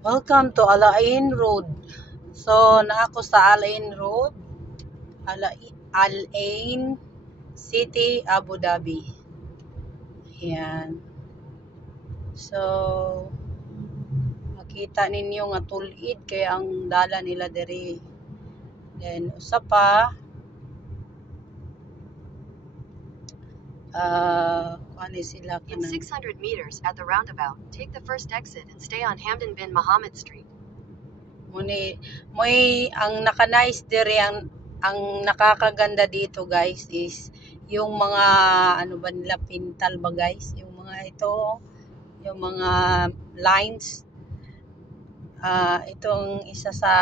Welcome to Al-Ain Road. So, naako sa Al-Ain Road, Al-Ain City, Abu Dhabi. Ayan. So, makita ninyo nga tulid kay ang dala nila diri. Then, usa pa, kuani sila In 600 meters at the roundabout, take the first exit and stay on Hamdan bin Mohammed Street. May ang naka-nice diri, ang nakakaganda dito guys is yung mga ano ba nila, pintal ba guys, yung mga ito, yung mga lines. Itong isa sa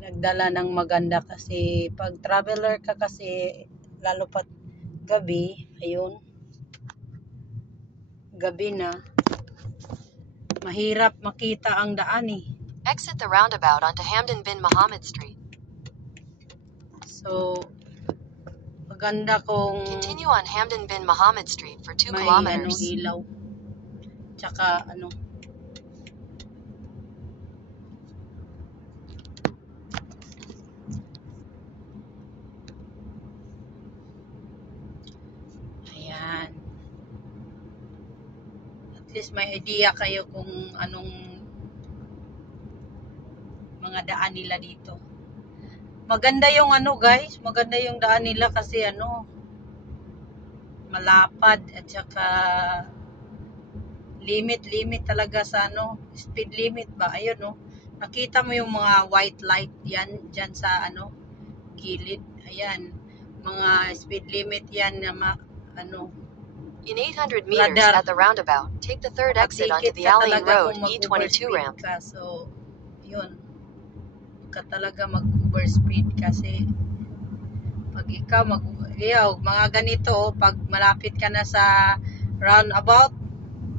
nagdala ng maganda kasi pag traveler ka kasi lalo pat gabi, ayun, gabi na, mahirap makita ang daan eh. Exit the roundabout onto Hamdan bin Mohammed Street. So, maganda kung Continue on Hamdan bin Mohammed Street for 2 may kilometers. ilaw. Tsaka ayan. At least may idea kayo kung anong mga daan nila dito. Maganda yung guys, maganda yung daan nila kasi malapad at saka limit talaga sa speed limit ba, ayun nakita mo yung mga white light yan dyan sa gilid, ayan, mga speed limit yan na In 800 meters radar. at the roundabout, take the third exit onto the Al-Ain Road E22 ramp. So, yun, ka talaga mag-overspeed kasi pag ikaw mga ganito, pag malapit ka na sa roundabout,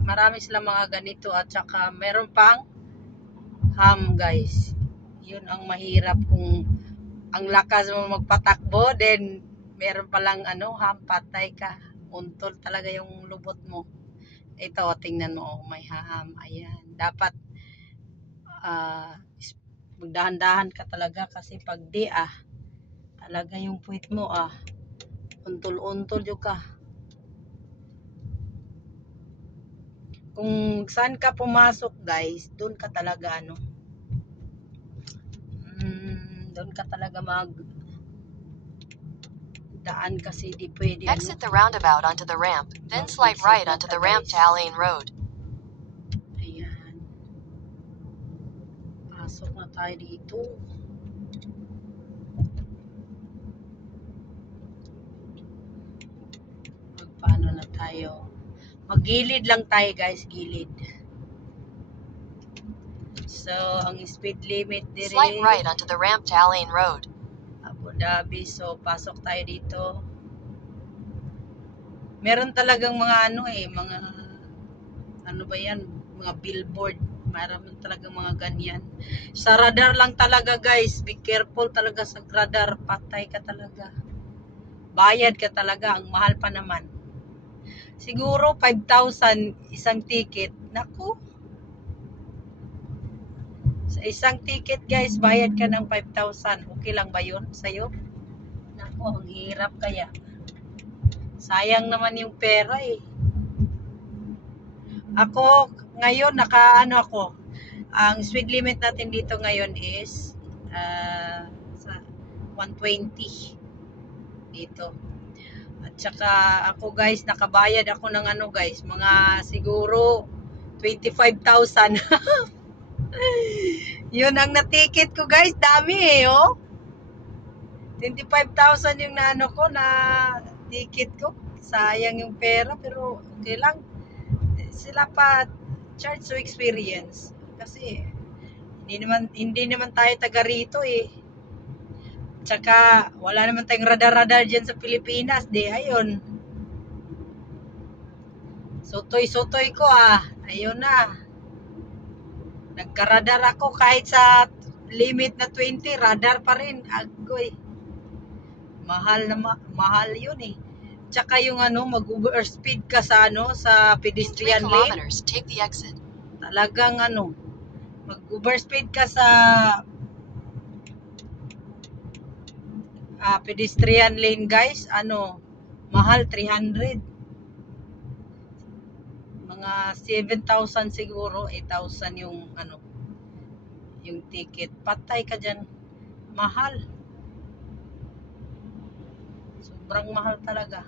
marami silang mga ganito at saka meron pang guys. Yun ang mahirap kung ang lakas mo magpatakbo, then meron palang patay ka. Untol talaga yung lubot mo. Ito, tingnan mo, may ayan. Dapat magdahan-dahan ka talaga kasi pag talaga yung puwit mo untol-untol yung ka. Kung saan ka pumasok guys, doon ka talaga doon ka talaga daan kasi di pwede Exit the roundabout onto the ramp, then slide right onto the ramp to Al-Ain Road. Ayan. Pasok na tayo dito. Paano na tayo? Maggilid lang tayo guys, gilid. So, ang speed limit dire, slide right onto the ramp to Al-Ain Road. Abu Dhabi. So, pasok tayo dito. Meron talagang mga mga ba yan? Mga billboard. Meron talagang mga ganyan. Sa radar lang talaga guys. Be careful talaga sa radar. Patay ka talaga. Bayad ka talaga. Ang mahal pa naman. Siguro 5,000 isang ticket. Naku. Sa isang ticket guys, bayad ka ng 5,000. Okay lang ba yun sa'yo? Naku, ang hirap kaya. Sayang naman yung pera eh. Ako, ngayon, ako. Ang speed limit natin dito ngayon is sa 120 dito. At saka ako guys, nakabayad ako ng guys, mga siguro 25,000. Yun ang natikit ko guys, dami eh 25,000 yung ko na ticket ko. Sayang yung pera pero okay lang. Sila pa charge to experience kasi hindi naman tayo taga rito eh. Tsaka wala naman tayong radar dyan sa Pilipinas. Ayun. Sotoy ko ayun na. Nagka-radar ako kahit sa limit na 20, radar pa rin. Agoy. Mahal yun eh. Tsaka yung mag-overspeed ka sa sa pedestrian lane. Take the exit. Talagang ano, mag-overspeed ka sa pedestrian lane guys, ano, mahal 300. Mga 7,000 siguro, 8,000 yung ano, yung ticket. Patay ka dyan. Mahal. Sobrang mahal talaga.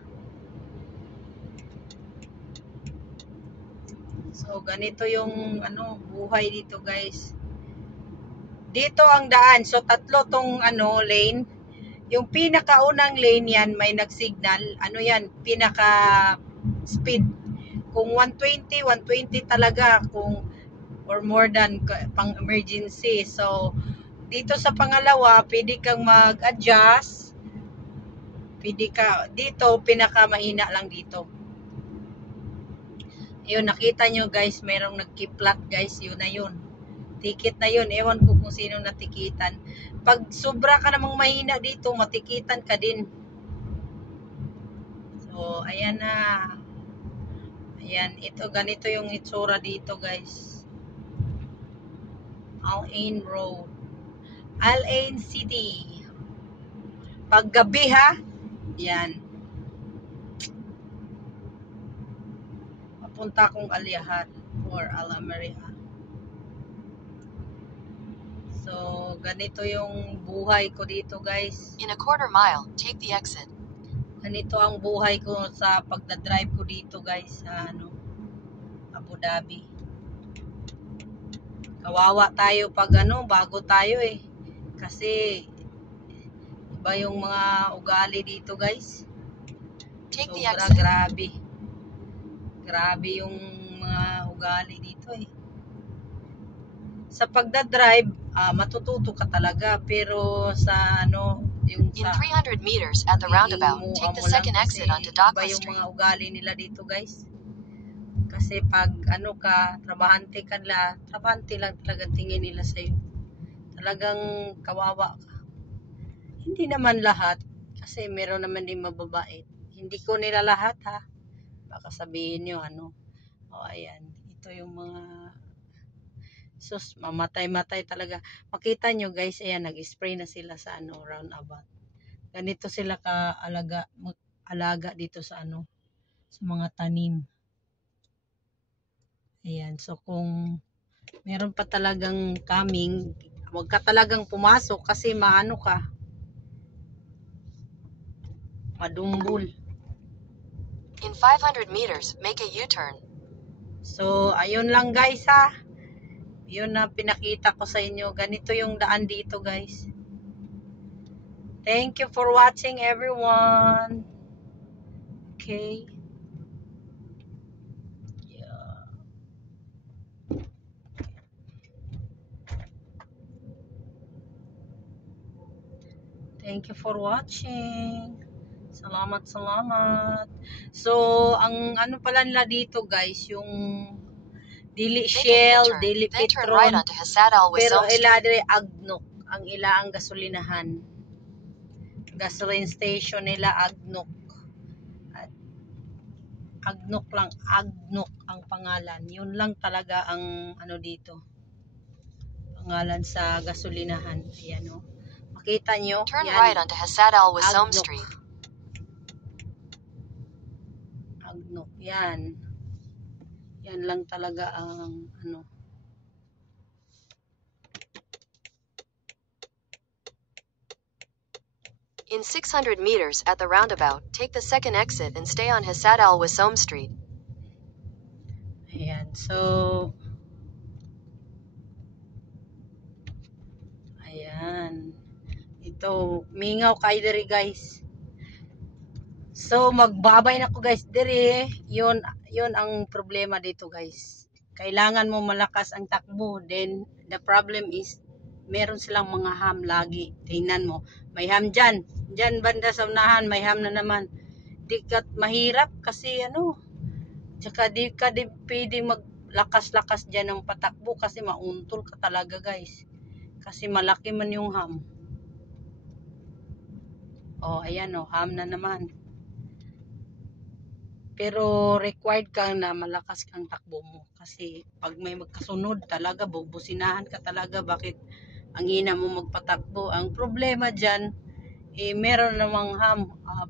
So, ganito yung ano, buhay dito guys. Dito ang daan. So, tatlo tong ano, lane. Yung pinakaunang lane yan, may nagsignal. Ano yan? Pinaka speed. Kung 120, 120 talaga. Kung or more than pang emergency. So, dito sa pangalawa, pwede kang mag-adjust. Pwede ka, dito, pinaka mahina lang dito. Ayun, nakita nyo guys, mayroong nagkiplat guys, yun na yun. Ticket na yun, ewan ko kung sino natikitan. Pag sobra ka namang mahina dito, matikitan ka din. So, ayan na. Ayan, ito, ganito yung itsura dito guys. Al Ain Road. Al Ain City. Pag gabi ha, yan. Papunta akong Aliahan or Alamaria. So, ganito yung buhay ko dito guys. In a quarter mile, take the exit. Ganito ang buhay ko sa pagdadrive ko dito guys sa ano, Abu Dhabi. Kawawa tayo pag ano, bago tayo eh. Kasi iba yung mga ugali dito guys. Take the Sobra exit. grabe. Grabe yung mga ugali dito eh. Sa pagdadrive, matututo ka talaga. Pero sa ano, yung In sa 300 meters at the roundabout, take the second exit onto iba Docklands yung Street. mga ugali nila dito guys. Kasi pag ano ka, trabahante ka nila, trabahante lang talaga tingin nila sa'yo. Talagang kawawa ka. Hindi naman lahat, kasi meron naman din mababait. Hindi ko nila lahat ha. Baka sabihin nyo ano. O ayan, ito yung mga sus, mamatay-matay talaga. Makita nyo guys, ayan, nag-spray na sila sa ano, roundabout. Ganito sila alaga dito sa ano, sa mga tanim. Ayan, so kung meron pa talagang coming, huwag ka talagang pumasok kasi maano ka, madumbol. In 500 meters, make a U-turn. So, ayun lang guys ha. Yun na pinakita ko sa inyo. Ganito yung daan dito guys. Thank you for watching everyone. Okay. Yeah. Thank you for watching. Salamat, salamat. So, ang ano pala nila dito guys, yung dili Make a Shell, U-turn, dili then turn right Petron, onto Hasad Al pero Wassom ila Street. dire Agnok, ang ilaang gasolinahan. Gasoline station nila Agnok. At Agnok lang, Agnok ang pangalan. Yun lang talaga ang ano dito. Pangalan sa gasolinahan. Ayan o. Makita nyo? Turn Yan. right onto Hasad Al Wassom Agnok. Street. Agnok. Yan. Yan lang talaga ang ano. In 600 meters at the roundabout, take the second exit and stay on Hasad Al Wassom Street. Ayan. So, ayan. Ito, mingaw kayo diri guys. So, magbabay na ko guys diri. Yun ang problema dito guys. Kailangan mo malakas ang takbo. Then, the problem is, meron silang mga ham lagi. Tingnan mo. May ham dyan. Dyan banda sa unahan, may ham na naman. Di ka mahirap kasi ano. Tsaka di ka pwedeng maglakas-lakas dyan ng patakbo kasi mauntol ka talaga guys. Kasi malaki man yung ham. Oh, ayan oh, ham na naman. Pero required kang na malakas kang takbo mo. Kasi pag may magkasunod talaga, bubusinahan ka talaga. Bakit ang ina mo magpatakbo? Ang problema dyan, meron namang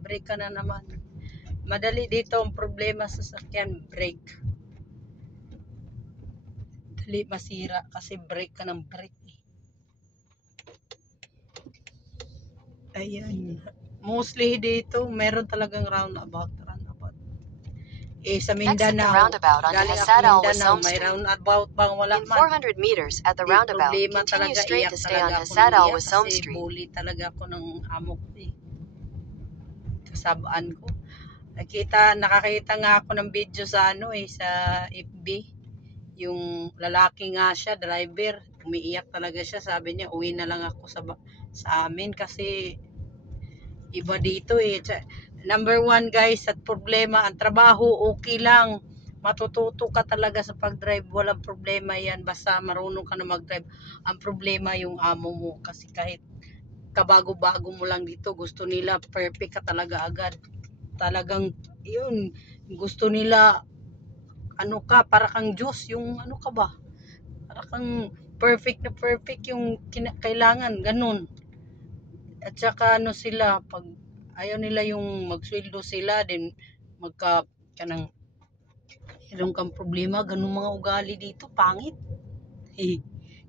brake ka na naman. Madali dito ang problema sa sasakyan, brake. Dali masira kasi brake ka ng brake. Ayan. Mostly dito, meron talagang roundabout. Sa Exit the Mindanao, roundabout onto galing ako Hasadal Mindanao, Wasom may Street. roundabout bang wala In man. 400 meters at the Di roundabout, problema continue talaga, straight iyak to stay on talaga ako ng Hasadal iyak Wasom kasi Street. bully talaga ako ng amo ko kasabaan ko. Nakakita nga ako ng video sa sa FB. Yung lalaki nga siya, driver, umiiyak talaga siya. Sabi niya, uwi na lang ako sa amin kasi iba dito Number one guys, at problema, ang trabaho okay lang. Matututo ka talaga sa pag-drive, walang problema yan. Basta marunong ka na mag-drive. Ang problema yung amo mo kasi kahit kabago-bago mo lang dito, gusto nila perfect ka talaga agad. Talagang yun, gusto nila para kang Diyos, yung ka ba? Para kang perfect na perfect yung kailangan, ganun. At saka sila, pag ayaw nila yung magsweldo sila, then meron kang problema, ganun mga ugali dito, pangit.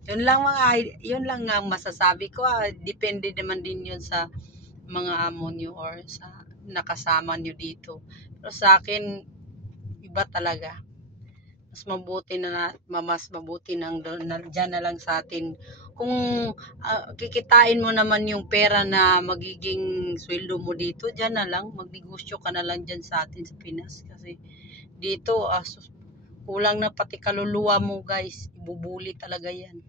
Yun lang ang masasabi ko. Depende naman din yun sa mga amo nyo or sa nakasama nyo dito. Pero sa akin, iba talaga. Mas mabuti dyan na lang sa atin. Kung kikitain mo naman yung pera na magiging sweldo mo dito, dyan na lang, magnegosyo ka na lang dyan sa atin sa Pinas. Kasi dito, kulang na pati kaluluwa mo guys, ibubuli talaga yan.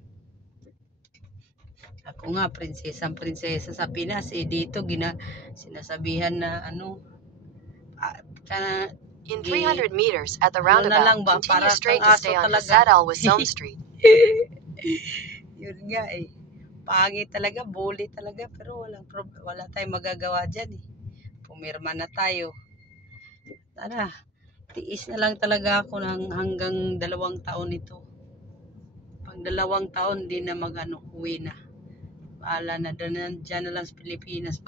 Ako nga, prinsesa sa Pinas, dito sinasabihan na In 300 meters at the na roundabout, lang ba, continue para straight kang to stay aso on talaga. Hasadal Wasom Street. Yun nga pangit talaga, bully talaga, pero wala tayong magagawa dyan pumirma na tayo. Tara, tiis na lang talaga ako hanggang 2 taon ito. Pag 2 taon, di na uwi na. Bahala na, dyan na lang sa Pilipinas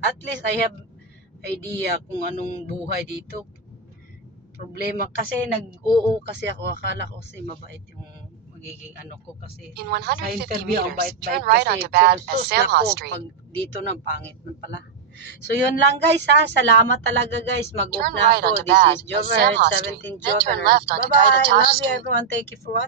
At least I have idea kung anong buhay dito. Problema kasi nag-oo kasi ako, akala ko kasi mabait yung magiging ko kasi In sa 150 interview ang meters, bait-bait turn right kasi, onto pero Bad as sus Samha nako, Street. pag dito na pangit na pala. So yun lang guys salamat talaga guys, mag-off Turn na right ako. onto This Bad is as Jover, Samha Street, 17 then turn Jover. left onto Bye bye, Gaitatash love you Street. everyone, thank you for watching.